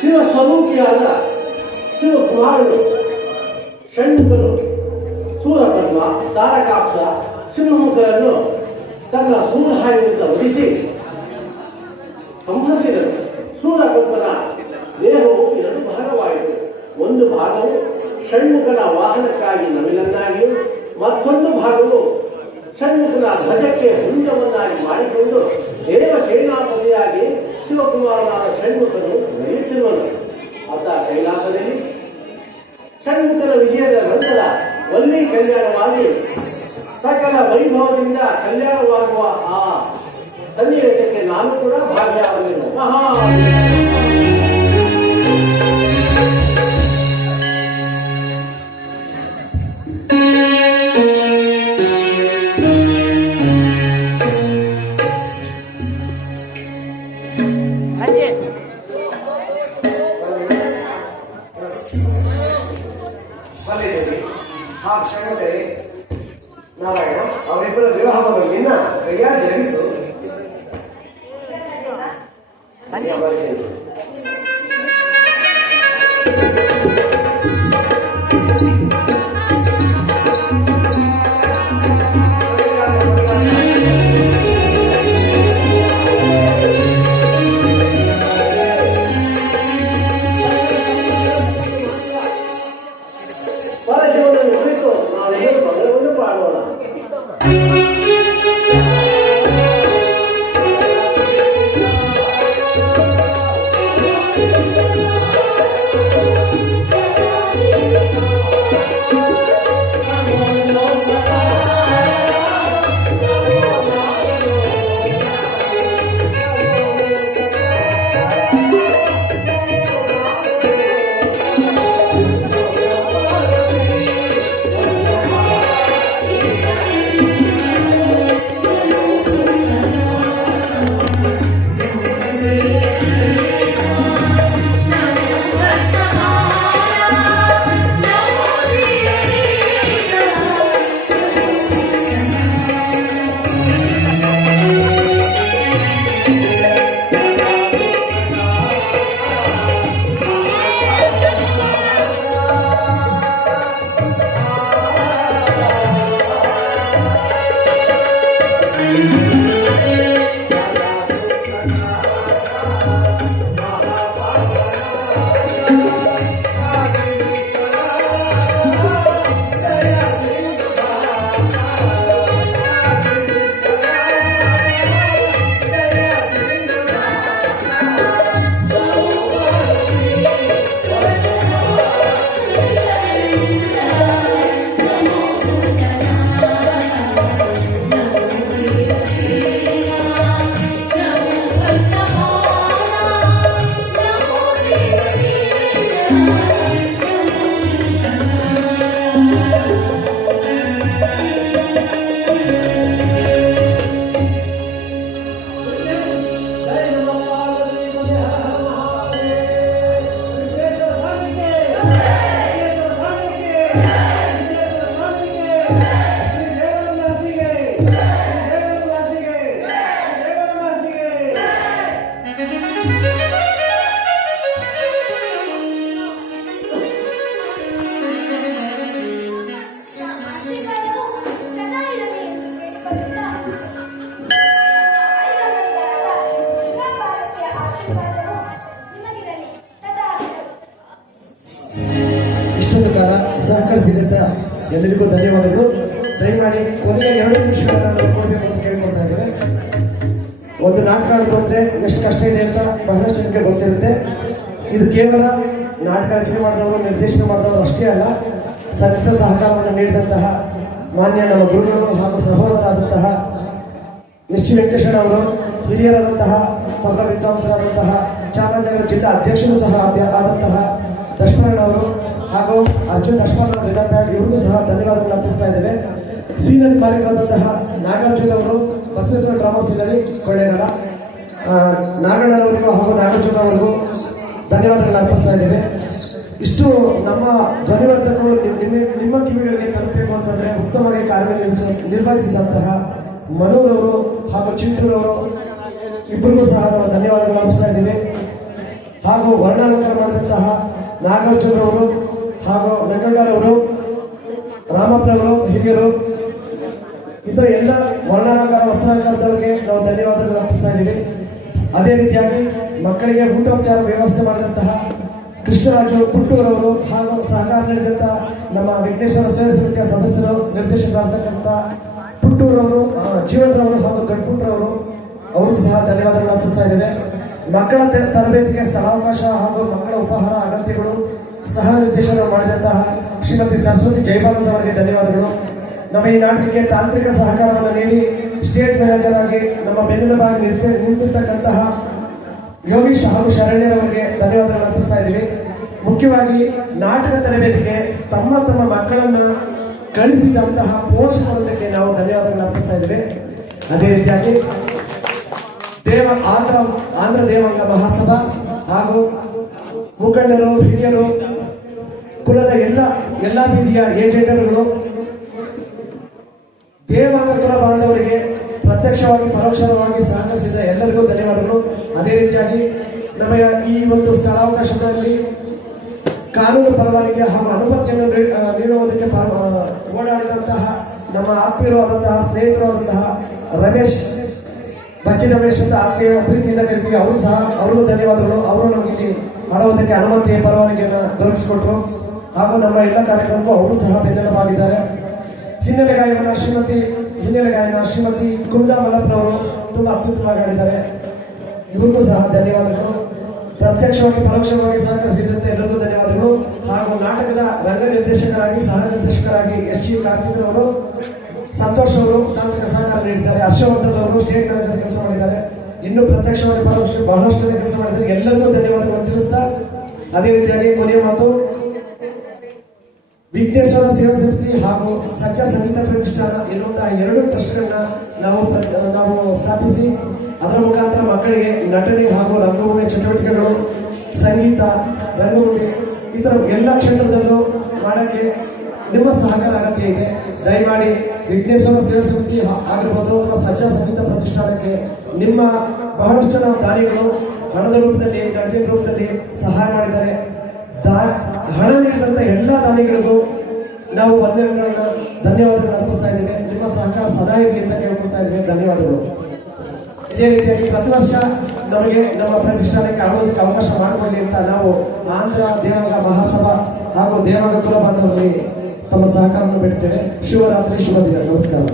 ಶಿವಸ್ವರೂಪಿಯಾದ ಶಿವಕುಮಾರನು ಷಣ್ಮುಖನು ಸೂರಪದ್ಮ ತಾರಕಾಕ್ಷ ಸಿಂಹಮುಖರನ್ನು ತನ್ನ ಸೂರ್ಯಹಾರಿನಿಂದ ವಧಿಸಿ ಸಂಹರಿಸಿದರು. ಸೂರಪದ್ಮನ ದೇಹವು ಎರಡು ಭಾಗವಾಯಿತು. ಒಂದು ಭಾಗವು ಷಣ್ಮುಖನ ವಾಹನಕ್ಕಾಗಿ ನವಿಲನ್ನಾಗಿಯೂ ಮತ್ತೊಂದು ಭಾಗವು ಷಣ್ಮುಖನ ಧ್ವಜಕ್ಕೆ ಹುಂಜವನ್ನಾಗಿ ಮಾಡಿಕೊಂಡು ದೇವ ಸೇನಾಪತಿಯಾಗಿ ಶಿವಕುಮಾರನಾದ ಷಣ್ಮುಖನು ನಡೆಯುತ್ತಿರುವನು. ಆತ ಕೈಲಾಸದಲ್ಲಿ ಷಣ್ಮುಖನ ವಿಜಯದ ನಂತರ ವಲ್ಲಿ ಕಲ್ಯಾಣವಾಗಿ ಸಕಲ ವೈಭವದಿಂದ ಕಲ್ಯಾಣವಾಗುವ ಆ ಸನ್ನಿವೇಶಕ್ಕೆ ನಾನು ಕೂಡ ಭಾಗಿಯಾಗಲಿಲ್ಲ. ನಾರಾಯಣ ಅವರಿಬ್ಬರ ವಿವಾಹವನ್ನು ಕೈಯಾರ ಜರುಗಿಸು. ಪರಶಿವನನ್ನು ಕುರಿತು ನಾನೇನು ಭಗವನ್ನು ಪಾಡೋಣ. ಇಷ್ಟೊಂದು ಕಾಲ ಸಹಕರಿಸಿದಂತ ಎಲ್ಲರಿಗೂ ಧನ್ಯವಾದಗಳು. ದಯಮಾಡಿ ಕೊನೆಯ 2 ನಿಮಿಷಗಳನ್ನ ನಾವು ಕೊಡಬೇಕು ಅಂತ ಕೇಳ್ಕೊಳ್ತಾ ಇದ್ದೇವೆ. ಒಂದು ನಾಟಕ ಆಡ್ತಂದ್ರೆ ಎಷ್ಟು ಕಷ್ಟ ಇದೆ ಅಂತ ಬಹಳಷ್ಟು ಜನಕ್ಕೆ ಗೊತ್ತಿರುತ್ತೆ. ಇದು ಕೇವಲ ನಾಟಕ ರಚನೆ ಮಾಡಿದವರು, ನಿರ್ದೇಶನ ಮಾಡಿದವರು ಅಷ್ಟೇ ಅಲ್ಲ, ಸಂಗೀತ ಸಹಕಾರವನ್ನು ನೀಡಿದಂತಹ ಮಾನ್ಯ ನಮ್ಮ ಗುರುಗಳು ಹಾಗೂ ಸಹೋದರಾದಂತಹ ಎಸ್ ವೆಂಕಟೇಶ್ವರ ಅವರು, ಹಿರಿಯರಾದಂತಹ ತಬಲ ವಿದ್ವಾಂಸರಾದಂತಹ ಚಾಮರಾಜನಗರ ಜಿಲ್ಲಾ ಅಧ್ಯಕ್ಷರು ಸಹ ಆದಂತಹ ದಶಪರ್ಣ ಅವರು ಹಾಗೂ ಅರ್ಜುನ್ ದಶಪರ್ಣ ರಿದಬ್ಯಾಂಡ್ ಇವ್ರಿಗೂ ಸಹ ಧನ್ಯವಾದಗಳು ಅರ್ಪಿಸ್ತಾ ಇದ್ದೇವೆ. ಸೀನಿಯರ್ ಕಾರ್ಯಕ್ರಮದಂತಹ ನಾಗಾರ್ಜುನ್ ಅವರು ಬಸವೇಶ್ವರ ಡ್ರಾಮಾ ಸೀನಲ್ಲಿ ಕೊಳ್ಳೇಗಾಲ, ನಾಗಣ್ಣನವರಿಗೂ ಹಾಗೂ ನಾಗಾರ್ಜುನ ಅವರಿಗೂ ಧನ್ಯವಾದಗಳನ್ನು ಅರ್ಪಿಸ್ತಾ ಇದ್ದೇವೆ. ಇಷ್ಟು ನಮ್ಮ ಧ್ವನಿವರ್ಧಕರು ನಿಮ್ಮ ಕಿವಿಗಳಿಗೆ ತಲುಪಬೇಕು ಅಂತಂದ್ರೆ ಉತ್ತಮವಾಗಿ ನಿರ್ವಹಿಸಿದಂತಹ ಮನೋರವರು ಹಾಗೂ ಚಿಂಟೂರವರು ಇಬ್ಬರಿಗೂ ಸಹ ನಾವು ಧನ್ಯವಾದಗಳು ಅರ್ಪಿಸ್ತಾ ಇದ್ದೀವಿ. ಮಾಡಿದಂತಹ ನಾಗಾರ್ಜುನರವರು ಹಾಗೂ ನಂಗಣ್ಣರವರು, ರಾಮಪ್ಪನವರು, ಹಿರಿಯರು, ಇತರ ಎಲ್ಲ ವರ್ಣಾಲಂಕಾರ ವಸ್ತ್ರಾಲಂಕಾರದವರಿಗೆ ನಾವು ಧನ್ಯವಾದಗಳು ಅರ್ಪಿಸ್ತಾ ಇದ್ದೀವಿ. ಅದೇ ರೀತಿಯಾಗಿ ಮಕ್ಕಳಿಗೆ ಊಟೋಪಚಾರ ವ್ಯವಸ್ಥೆ ಮಾಡಿದಂತಹ ಕೃಷ್ಣರಾಜು ಪುಟ್ಟೂರವರು ಹಾಗೂ ಸಹಕಾರ ನೀಡಿದಂಥ ನಮ್ಮ ವಿಘ್ನೇಶ್ವರ ಸೇವಾ ಸಮಿತಿಯ ಸದಸ್ಯರು, ನಿರ್ದೇಶಕರಾಗಿರ್ತಕ್ಕಂಥ ಪುಟ್ಟೂರವರು, ಜೀವನ್ರವರು ಹಾಗೂ ದೊಡ್ಡಪುಟ್ಟರವರು ಅವ್ರಿಗೂ ಸಹ ಧನ್ಯವಾದಗಳು ಅರ್ಪಿಸ್ತಾ ಇದ್ದೇವೆ. ಮಕ್ಕಳ ತರಬೇತಿಗೆ ಸ್ಥಳಾವಕಾಶ ಹಾಗೂ ಮಕ್ಕಳ ಉಪಹಾರ ಅಗತ್ಯಗಳು ಸಹ ನಿರ್ದೇಶನ ಮಾಡಿದಂತಹ ಶ್ರೀಮತಿ ಸರಸ್ವತಿ ಜೈಪಾಲನ್ ಅವರಿಗೆ ಧನ್ಯವಾದಗಳು. ನಮ್ಮ ಈ ನಾಟಕಕ್ಕೆ ತಾಂತ್ರಿಕ ಸಹಕಾರವನ್ನು ನೀಡಿ ಸ್ಟೇಜ್ ಮ್ಯಾನೇಜರ್ ಆಗಿ ನಮ್ಮ ಬೆನ್ನೆಲುಬಾಗಿ ನಿಂತಿರ್ತಕ್ಕಂತಹ ಯೋಗೀಶ್ ಹಾಗೂ ಶರಣ್ಯರವರಿಗೆ ಧನ್ಯವಾದಗಳು ಅರ್ಪಿಸ್ತಾ ಇದ್ದೀವಿ. ಮುಖ್ಯವಾಗಿ ನಾಟಕ ತರಬೇತಿಗೆ ತಮ್ಮ ತಮ್ಮ ಮಕ್ಕಳನ್ನ ಕಳಿಸಿದಂತಹ ಪೋಷಕರೊಂದಿಗೆ ನಾವು ಧನ್ಯವಾದಗಳು ಅರ್ಪಿಸ್ತಾ ಇದ್ದೀವಿ. ಅದೇ ರೀತಿಯಾಗಿ ಆಂಧ್ರ ದೇವಾಂಗ ಮಹಾಸಭಾ ಹಾಗೂ ಮುಖಂಡರು, ಹಿರಿಯರು, ಕುಲದ ಎಲ್ಲ ಬೀದಿಯ ಏಜೆಂಟರುಗಳು, ದೇವಾಂಗ ಕುಲ ಬಾಂಧವರಿಗೆ ಪ್ರತ್ಯಕ್ಷವಾಗಿ ಪರೋಕ್ಷವಾಗಿ ಸಹಕರಿಸಿದ ಎಲ್ಲರಿಗೂ ಧನ್ಯವಾದಗಳು. ಅದೇ ರೀತಿಯಾಗಿ ನಮಗೆ ಈ ಒಂದು ಸ್ಥಳಾವಕಾಶದಲ್ಲಿ ಕಾನೂನು ಪರವಾನಗಿ ಹಾಗೂ ಅನುಮತಿಯನ್ನು ನೀಡುವುದಕ್ಕೆ ಓಡಾಡಿದಂತಹ ನಮ್ಮ ಆತ್ಮೀಯರು ಆದಂತಹ ಸ್ನೇಹಿತರು ಆದಂತಹ ಬಚ್ಚಿ ರಮೇಶ್ ಅಂತ ಆತ್ಮೀಯ ಪ್ರೀತಿಯಿಂದ ಕರಿತೀವಿ. ಅವರು ಸಹ ಅವ್ರಿಗೂ ಧನ್ಯವಾದಗಳು. ಅವರು ನಮಗೆ ಇಲ್ಲಿ ಮಾಡುವುದಕ್ಕೆ ಅನುಮತಿ ಪರವಾನಗಿಯನ್ನು ದೊರಕಿಸಿಕೊಟ್ರು ಹಾಗೂ ನಮ್ಮ ಎಲ್ಲ ಕಾರ್ಯಕ್ರಮಕ್ಕೂ ಅವರು ಸಹ ಬೆನ್ನೆಲುಬಾಗಿದ್ದಾರೆ. ಹಿನ್ನೆಲೆ ಗಾಯನ ಶ್ರೀಮತಿ ಕುಮುದಾ ಮಲ್ಲಪ್ಪನವರು ತುಂಬಾ ಅತ್ಯುತ್ತಮವಾಗಿ ಆಡಿದ್ದಾರೆ. ಇವ್ರಿಗೂ ಸಹ ಧನ್ಯವಾದಗಳು. ಪ್ರತ್ಯಕ್ಷವಾಗಿ ಪರೋಕ್ಷವಾಗಿ ಸಹಕರಿಸಿದಂತೆ ಎಲ್ಲರಿಗೂ ಧನ್ಯವಾದಗಳು. ಹಾಗೂ ನಾಟಕದ ರಂಗ ನಿರ್ದೇಶಕರಾಗಿ ಸಹ ನಿರ್ದೇಶಕರಾಗಿ ಎಸ್.ಜಿ. ಕಾರ್ತಿಕ್ ಅವರು, ಸಂತೋಷ್ ಅವರು ತಾಂತ್ರಿಕ ಸಹಕಾರ ನೀಡಿದ್ದಾರೆ. ಹರ್ಷವರ್ಧನ್ ಅವರು ಸ್ಟೇಟ್ ಮ್ಯಾನೇಜರ್ ಕೆಲಸ ಮಾಡಿದ್ದಾರೆ. ಇನ್ನು ಪ್ರತ್ಯಕ್ಷವಾಗಿ ಪರೋಕ್ಷ ಬಹಳಷ್ಟು ಜನ ಕೆಲಸ ಮಾಡಿದ್ದಾರೆ. ಎಲ್ಲರಿಗೂ ಧನ್ಯವಾದಗಳು ತಿಳಿಸ್ತಾ, ಅದೇ ರೀತಿಯಾಗಿ ಕೊನೆಯ ಮಾತು, ವಿಘ್ನೇಶ್ವರ ಸೇವಾ ಸಮಿತಿ ಹಾಗೂ ಸಜ್ಜಾ ಸಂಗೀತ ಪ್ರತಿಷ್ಠಾನ ಎನ್ನುವಂತಹ ಎರಡು ಟ್ರಸ್ಟ್ಗಳನ್ನ ನಾವು ಸ್ಥಾಪಿಸಿ ಅದರ ಮುಖಾಂತರ ಮಕ್ಕಳಿಗೆ ನಟನೆ ಹಾಗೂ ರಂಗಭೂಮಿ ಚಟುವಟಿಕೆಗಳು, ಸಂಗೀತ, ರಂಗಭೂಮಿ ಇತರ ಎಲ್ಲ ಕ್ಷೇತ್ರದಲ್ಲೂ ಮಾಡಕ್ಕೆ ನಿಮ್ಮ ಸಹಕಾರ ಅಗತ್ಯ ಇದೆ. ದಯಮಾಡಿ ವಿಘ್ನೇಶ್ವರ ಸೇವಾ ಸಮಿತಿ ಆಗಿರ್ಬೋದು ಅಥವಾ ಸಜ್ಜಾ ಸಂಗೀತ ಪ್ರತಿಷ್ಠಾನಕ್ಕೆ ನಿಮ್ಮ ಬಹಳಷ್ಟು ಜನ ದಾನಿಗಳು ಹಣದ ರೂಪದಲ್ಲಿ, ನಗದಿನ ರೂಪದಲ್ಲಿ ಸಹಾಯ ಮಾಡಿದ್ದಾರೆ. ಹಣ ನೀಡಿದಂತ ಎಲ್ಲ ದಾನಿಗಳಿಗೂ ನಾವು ಧನ್ಯವಾದಗಳು ಅರ್ಪಿಸ್ತಾ ಇದ್ದೇವೆ. ನಿಮ್ಮ ಸಹಕಾರ ಸದಾ ಇರಲಿ ಅಂತ ಕೇಳ್ಕೊಳ್ತಾ ಇದ್ದೇವೆ. ಧನ್ಯವಾದಗಳು. ಇದೇ ರೀತಿಯಾಗಿ ಪ್ರತಿ ವರ್ಷ ನಮಗೆ ನಮ್ಮ ಪ್ರತಿಷ್ಠಾನಕ್ಕೆ ಆಗೋದಕ್ಕೆ ಅವಕಾಶ ಮಾಡಿಕೊಳ್ಳಿ ಅಂತ ನಾವು ಆಂಧ್ರ ದೇವಾಂಗ ಮಹಾಸಭಾ ಹಾಗೂ ದೇವಾಂಗ ಕುಲ ಬಾಂಧವರಲ್ಲಿ ತಮ್ಮ ಸಹಕಾರವನ್ನು ಬಿಡ್ತೇವೆ. ಶಿವರಾತ್ರಿ, ಶುಭ ದಿನ. ನಮಸ್ಕಾರ.